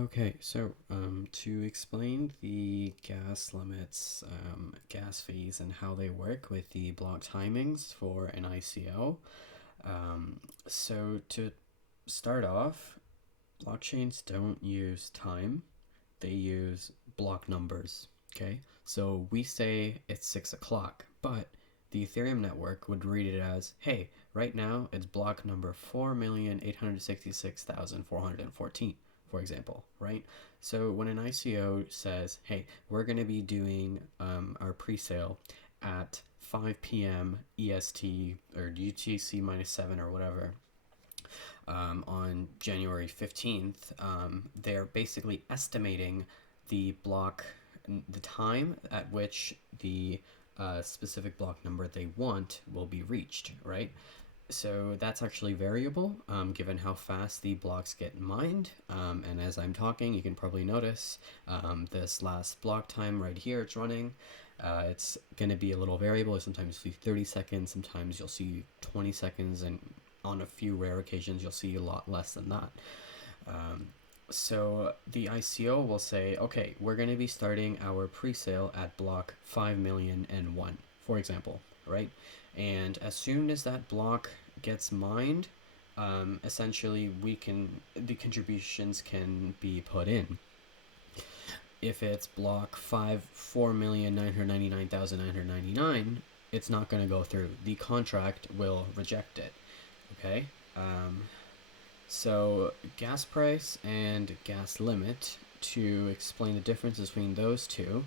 Okay, so to explain the gas limits, gas fees, and how they work with the block timings for an ICO. So to start off, blockchains don't use time, they use block numbers. Okay, so we say it's 6 o'clock, but the Ethereum network would read it as, hey, right now it's block number 4,866,414, for example, right? So when an ICO says, hey, we're going to be doing our pre sale at 5 p.m. EST or UTC minus 7 or whatever, on January 15th, they're basically estimating the block, the time at which the specific block number they want will be reached, right? So that's actually variable given how fast the blocks get mined. And as I'm talking, you can probably notice this last block time right here, it's running. It's going to be a little variable. Sometimes you'll see 30 seconds, sometimes you'll see 20 seconds, and on a few rare occasions, you'll see a lot less than that. Um, so the ICO will say, okay, we're going to be starting our pre-sale at block 5,000,001, for example, right? And as soon as that block gets mined, essentially the contributions can be put in. If it's block 4,999,999, it's not going to go through. The contract will reject it. Okay. So gas price and gas limit, to explain the difference between those two.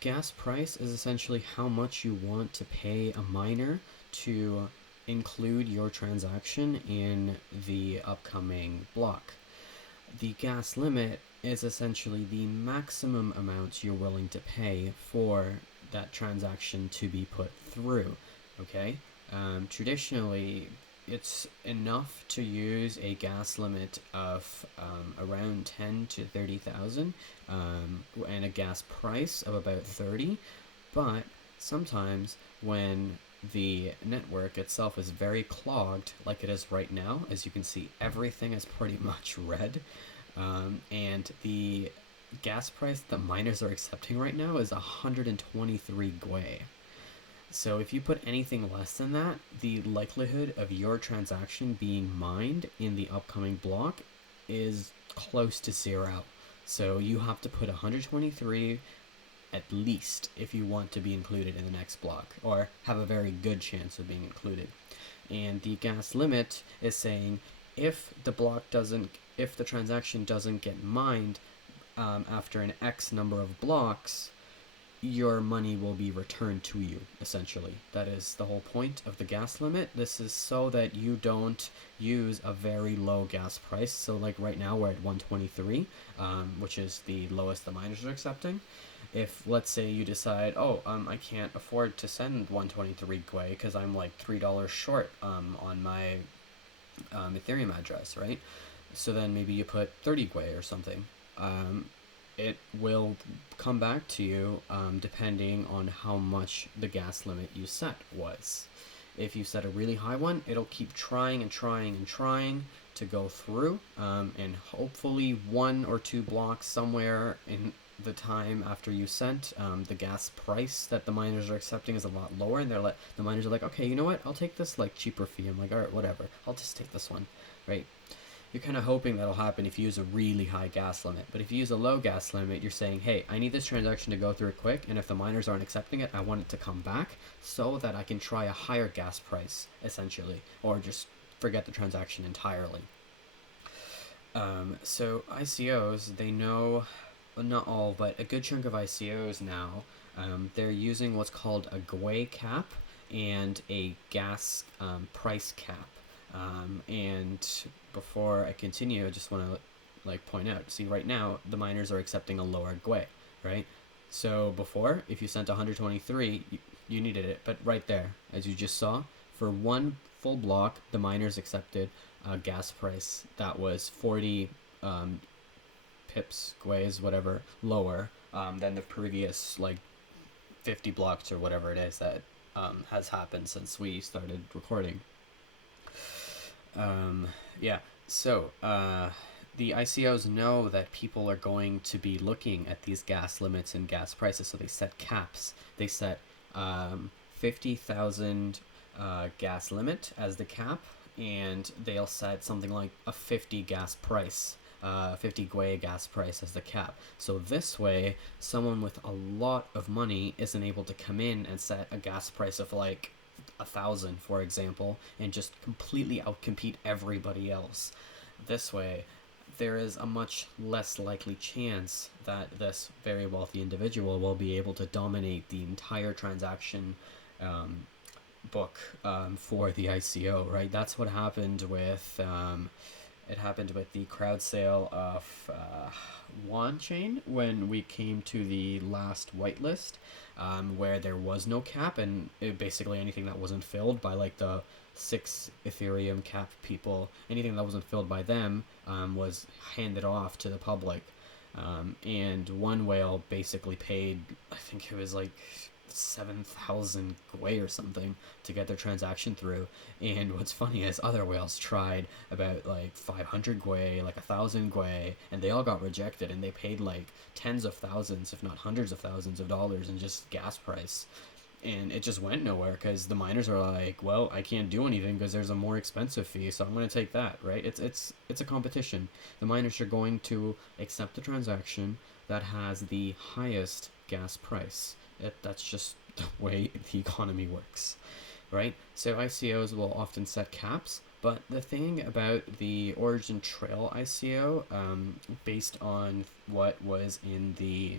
Gas price is essentially how much you want to pay a miner to include your transaction in the upcoming block. The gas limit is essentially the maximum amount you're willing to pay for that transaction to be put through. Okay? Traditionally, it's enough to use a gas limit of around 10 to 30,000 and a gas price of about 30. But sometimes when the network itself is very clogged, like it is right now, as you can see, everything is pretty much red. And the gas price that miners are accepting right now is 123 gwei. So if you put anything less than that, the likelihood of your transaction being mined in the upcoming block is close to zero. So you have to put 123 at least if you want to be included in the next block, or have a very good chance of being included. And the gas limit is saying if the transaction doesn't get mined after an X number of blocks, your money will be returned to you, essentially. That is the whole point of the gas limit. This is so that you don't use a very low gas price. So like right now we're at 123, which is the lowest the miners are accepting. If let's say you decide, I can't afford to send 123 gwei because I'm like $3 short on my Ethereum address, right? So then maybe you put 30 gwei or something. It will come back to you depending on how much the gas limit you set was. If you set a really high one, it'll keep trying and trying and trying to go through, and hopefully one or two blocks somewhere in the time after you sent, the gas price that the miners are accepting is a lot lower, and the miners are like, okay, you know what? I'll take this like cheaper fee. I'm like, all right, whatever. I'll just take this one, right? You're kind of hoping that'll happen if you use a really high gas limit. But if you use a low gas limit, you're saying, hey, I need this transaction to go through quick, and if the miners aren't accepting it, I want it to come back so that I can try a higher gas price, essentially, or just forget the transaction entirely. So ICOs, they know, well, not all, but a good chunk of ICOs now, they're using what's called a gwei cap and a gas price cap. And before I continue, I just want to point out. See, right now the miners are accepting a lower gwei, right? So before, if you sent 123, you needed it, but right there, as you just saw, for one full block, the miners accepted a gas price that was 40 pips, gweis, whatever, lower than the previous 50 blocks or whatever it is that has happened since we started recording. Yeah, so the ICOs know that people are going to be looking at these gas limits and gas prices, so they set caps. They set 50,000 gas limit as the cap, and they'll set something like a 50 gas price, 50 GUE gas price as the cap. So this way, someone with a lot of money isn't able to come in and set a gas price of like 1,000, for example, and just completely outcompete everybody else. This way, there is a much less likely chance that this very wealthy individual will be able to dominate the entire transaction book for the ICO, right? That's what happened with it happened with the crowd sale of One Chain when we came to the last whitelist, where there was no cap, and basically anything that wasn't filled by like the 6 Ethereum cap people, anything that wasn't filled by them was handed off to the public. And one whale basically paid, I think it was like 7,000 GUE or something to get their transaction through. And what's funny is other whales tried about like 500 GUE, like 1,000 GUE, and they all got rejected, and they paid like tens of thousands, if not hundreds of thousands of dollars in just gas price. And it just went nowhere because the miners are like, well, I can't do anything because there's a more expensive fee, so I'm going to take that, right? It's a competition. The miners are going to accept the transaction that has the highest gas price. That's just the way the economy works, right? So ICOs will often set caps, but the thing about the Origin Trail ICO, based on what was in the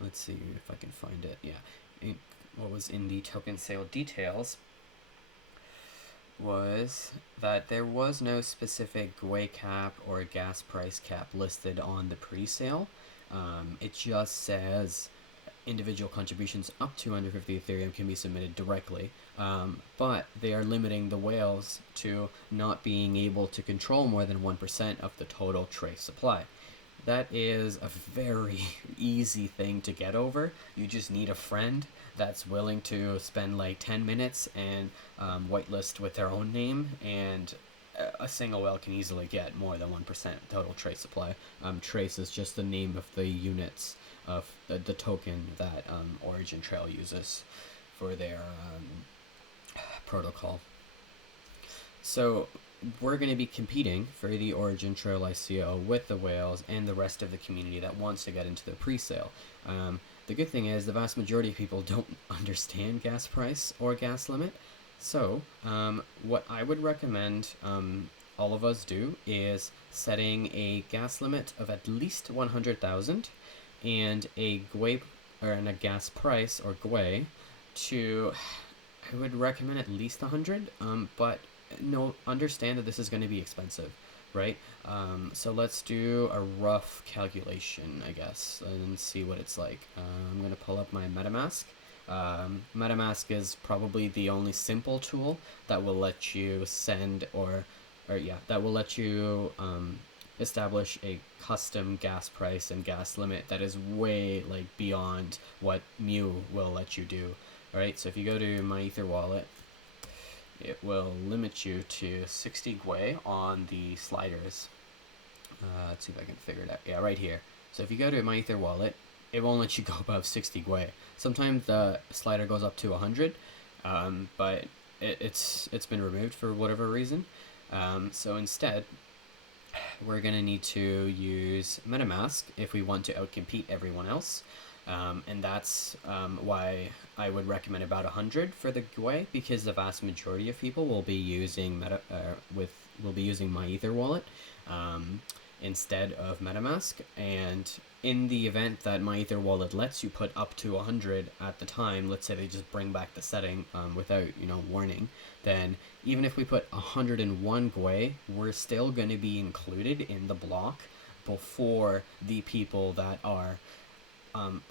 let's see if I can find it. Yeah, what was in the token sale details was that there was no specific GUE cap or gas price cap listed on the pre-sale. It just says individual contributions up to 150 Ethereum can be submitted directly, but they are limiting the whales to not being able to control more than 1% of the total trace supply. That is a very easy thing to get over. You just need a friend that's willing to spend like 10 minutes and whitelist with their own name, and a single whale can easily get more than 1% total trace supply. Trace is just the name of the units of the token that Origin Trail uses for their protocol. So we're going to be competing for the Origin Trail ICO with the whales and the rest of the community that wants to get into the pre-sale. The good thing is the vast majority of people don't understand gas price or gas limit. So what I would recommend all of us do is setting a gas limit of at least 100,000 and a GUE or a gas price or GUE to, I would recommend at least 100, but no, understand that this is going to be expensive, right? So let's do a rough calculation, I guess, and see what it's like. I'm going to pull up my MetaMask. MetaMask is probably the only simple tool that will let you send that will let you establish a custom gas price and gas limit that is way like beyond what Mu will let you do. All right, so if you go to my Ether wallet, it will limit you to 60 GUE on the sliders. Let's see if I can figure it out. Yeah, right here. So if you go to my Ether wallet, it won't let you go above 60 GUE. Sometimes the slider goes up to 100, but it's been removed for whatever reason. So instead, we're going to need to use MetaMask if we want to outcompete everyone else. And that's why I would recommend about 100 for the GUE, because the vast majority of people will be using my Ether wallet instead of MetaMask. And in the event that my Ether wallet lets you put up to 100 at the time, let's say they just bring back the setting without warning, then even if we put 101 GUE, we're still going to be included in the block before the people that are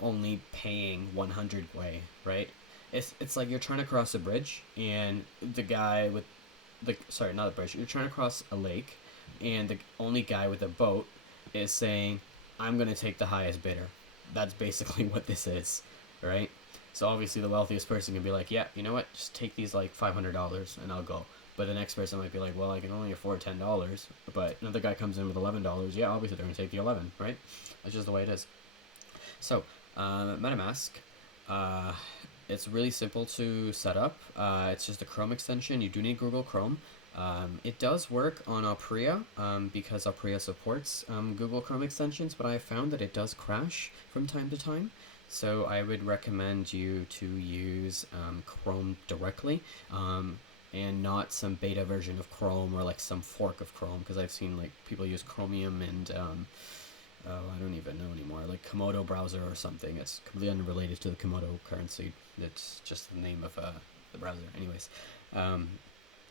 only paying 100 GUE, right? It's like you're trying to cross a bridge, and the guy with not a bridge, you're trying to cross a lake, and the only guy with a boat is saying, I'm going to take the highest bidder. That's basically what this is, right? So obviously the wealthiest person can be like, yeah, you know what, just take these like $500 and I'll go. But the next person might be like, well, I can only afford $10, but another guy comes in with $11. Yeah, obviously they're going to take the 11, right? That's just the way it is. So, MetaMask, it's really simple to set up. It's just a Chrome extension. You do need Google Chrome. It does work on Opera because Opera supports Google Chrome extensions, but I found that it does crash from time to time. So I would recommend you to use Chrome directly and not some beta version of Chrome or like some fork of Chrome, because I've seen like people use Chromium and I don't even know anymore, like Komodo browser or something. It's completely unrelated to the Komodo currency. It's just the name of the browser. Anyways,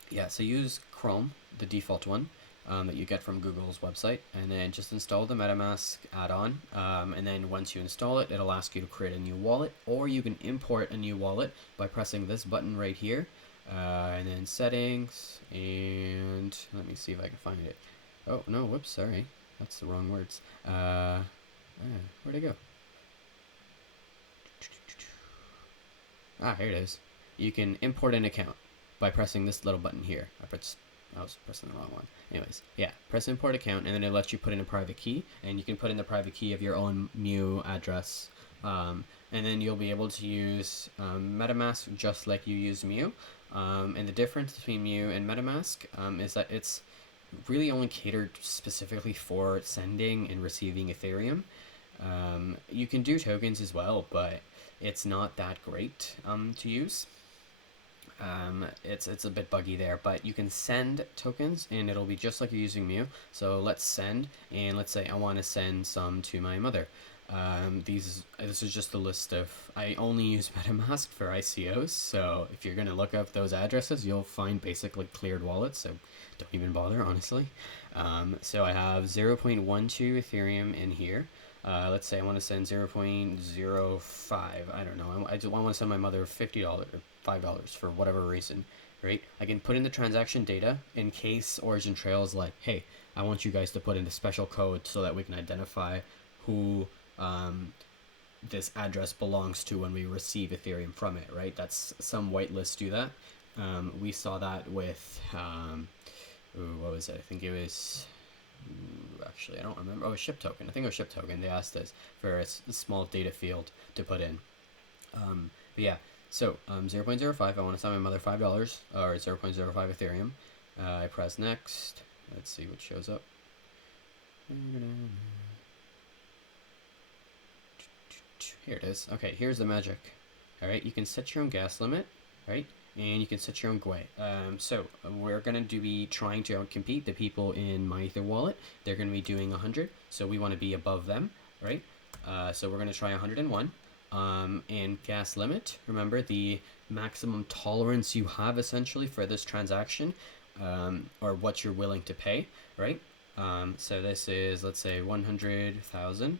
yeah, so use Chrome, the default one that you get from Google's website, and then just install the MetaMask add-on. And then once you install it, it'll ask you to create a new wallet, or you can import a new wallet by pressing this button right here, and then settings, and let me see if I can find it. Oh, no, whoops, sorry. That's the wrong words. Where'd it go? Ah, here it is. You can import an account by pressing this little button here. I was pressing the wrong one. Anyways, yeah, press import account, and then it lets you put in a private key, and you can put in the private key of your own Mew address. And then you'll be able to use MetaMask just like you use Mew. And the difference between Mew and MetaMask is that it's really only catered specifically for sending and receiving Ethereum. You can do tokens as well, but it's not that great to use. It's a bit buggy there, but you can send tokens and it'll be just like you're using Mew. So let's send, and let's say I want to send some to my mother. This is just a list of, I only use MetaMask for ICOs, so if you're going to look up those addresses, you'll find basically cleared wallets, so don't even bother, honestly. So I have 0.12 Ethereum in here. Let's say I want to send 0.05, I don't know, I want to send my mother $50, $5 for whatever reason, right? I can put in the transaction data in case Origin Trail is like, hey, I want you guys to put in the special code so that we can identify who this address belongs to when we receive Ethereum from it, right? That's some whitelists do that. We saw that with, what was it? I think it was, actually, I don't remember. Oh, ship token. I think it was ship token. They asked us for a small data field to put in. But yeah, so 0.05, I want to send my mother $5 or 0.05 Ethereum. I press next. Let's see what shows up. Here it is. Okay, here's the magic. Alright, you can set your own gas limit, right? And you can set your own GUI. So we're going to be trying to outcompete the people in my Ether wallet. They're going to be doing 100, so we want to be above them, right? So we're going to try 101. And gas limit, remember the maximum tolerance you have essentially for this transaction, or what you're willing to pay, right? So this is, let's say 100,000,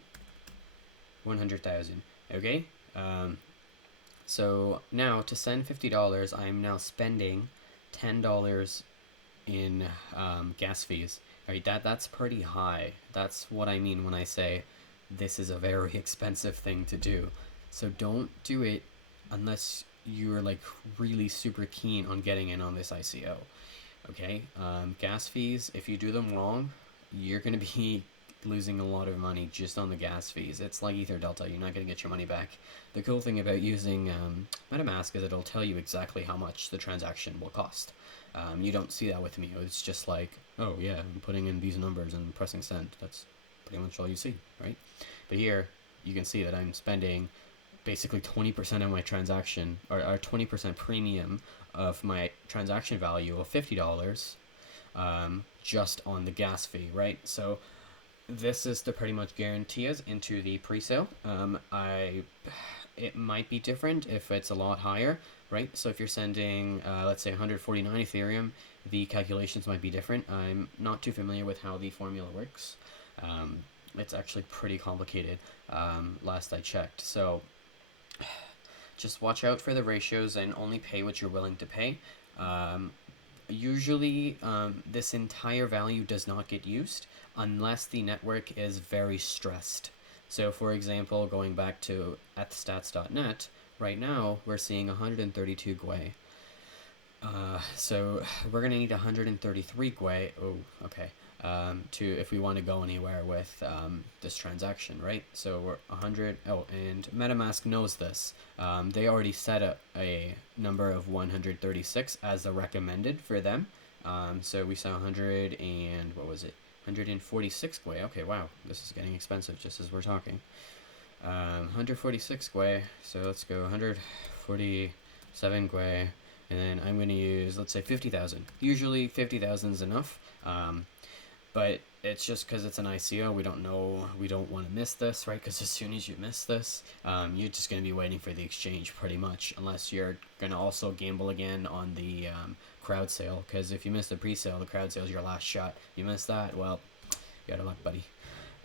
okay? So now to send $50, I'm now spending $10 in gas fees. Right, that's pretty high. That's what I mean when I say this is a very expensive thing to do. So don't do it unless you're like really super keen on getting in on this ICO. Okay, gas fees, if you do them wrong, you're gonna be losing a lot of money just on the gas fees. It's like Ether Delta, you're not going to get your money back. The cool thing about using MetaMask is it'll tell you exactly how much the transaction will cost. You don't see that with Mew. It's just like, oh yeah, I'm putting in these numbers and pressing send. That's pretty much all you see, right? But here, you can see that I'm spending basically 20% of my transaction, or 20% premium of my transaction value of $50 just on the gas fee, right? So this is to pretty much guarantee us into the pre-sale. It might be different if it's a lot higher, right? So if you're sending, let's say 149 Ethereum, the calculations might be different. I'm not too familiar with how the formula works. It's actually pretty complicated, last I checked. So just watch out for the ratios and only pay what you're willing to pay. Usually, this entire value does not get used unless the network is very stressed. So for example, going back to ethstats.net, right now we're seeing 132 GUI. So we're gonna need 133 Gwei. Oh, okay. To if we want to go anywhere with this transaction, right? So we're 100. Oh, and MetaMask knows this. They already set a number of 136 as the recommended for them. So we saw 100 and what was it? 146 Gwei. Okay, wow, this is getting expensive just as we're talking. 146 Gwei. So let's go 147 Gwei. And then I'm going to use, let's say, 50,000. Usually 50,000 is enough, but it's just because it's an ICO. We don't know, we don't want to miss this, right? Because as soon as you miss this, you're just going to be waiting for the exchange pretty much, unless you're going to also gamble again on the crowd sale. Because if you miss the pre-sale, the crowd sale is your last shot. You miss that, well, you got luck, buddy.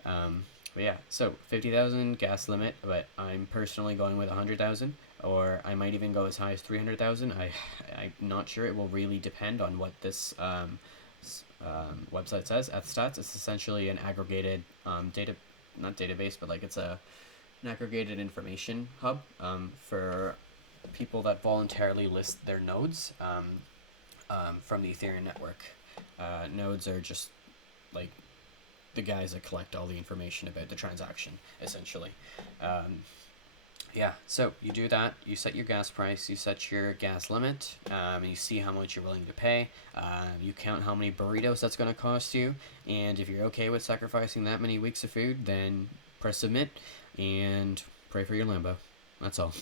But yeah, so 50,000 gas limit, but I'm personally going with 100,000. Or I might even go as high as 300,000. I'm not sure. It will really depend on what this website says. Ethstats, it's essentially an aggregated not database, but like it's an aggregated information hub for people that voluntarily list their nodes from the Ethereum network. Nodes are just like the guys that collect all the information about the transaction, essentially. Yeah, so you do that, you set your gas price, you set your gas limit, you see how much you're willing to pay, you count how many burritos that's going to cost you, and if you're okay with sacrificing that many weeks of food, then press submit and pray for your Lambo. That's all.